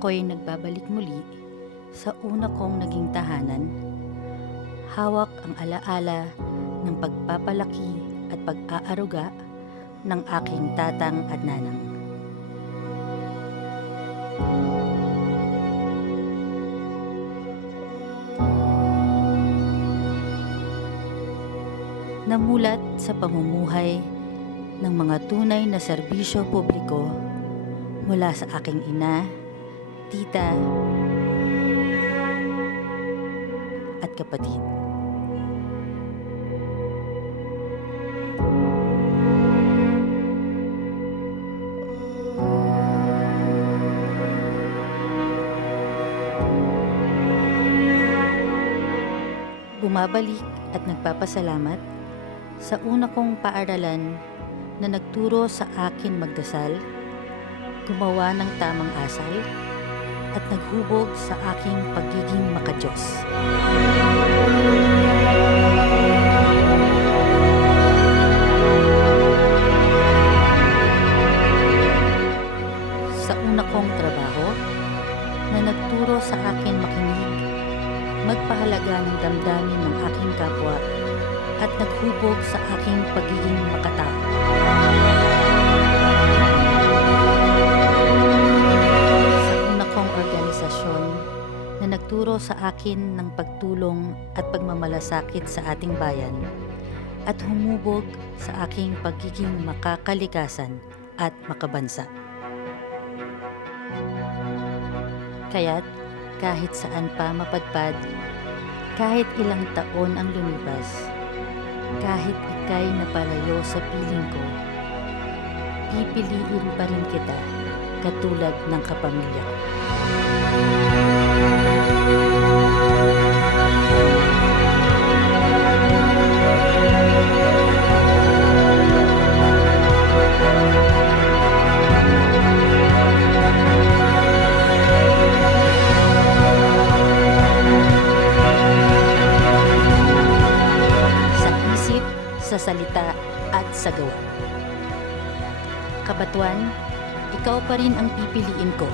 Ako'y nagbabalik muli sa una kong naging tahanan. Hawak ang alaala ng pagpapalaki at pag-aaruga ng aking tatang at nanang. Namulat sa pamumuhay ng mga tunay na serbisyo publiko mula sa aking ina, tita, at kapatid. Bumabalik at nagpapasalamat sa una kong paaralan na nagturo sa akin magdasal, gumawa ng tamang asal, at naghubog sa aking pagiging makadiyos. Sa una kong trabaho na nagturo sa akin makinig, magpahalaga ng damdamin ng aking kapwa, at naghubog sa aking pagiging makatao. Sa una kong organisasyon na nagturo sa akin ng pagtulong at pagmamalasakit sa ating bayan, at humubog sa aking pagiging makakalikasan at makabansa. Kaya't kahit saan pa mapadpad, kahit ilang taon ang lumipas, kahit ika'y napalayo sa piling ko, pipiliin pa rin kita katulad ng kapamilya ko. Sa salita at sa gawa. Kabatuan, ikaw pa rin ang pipiliin ko.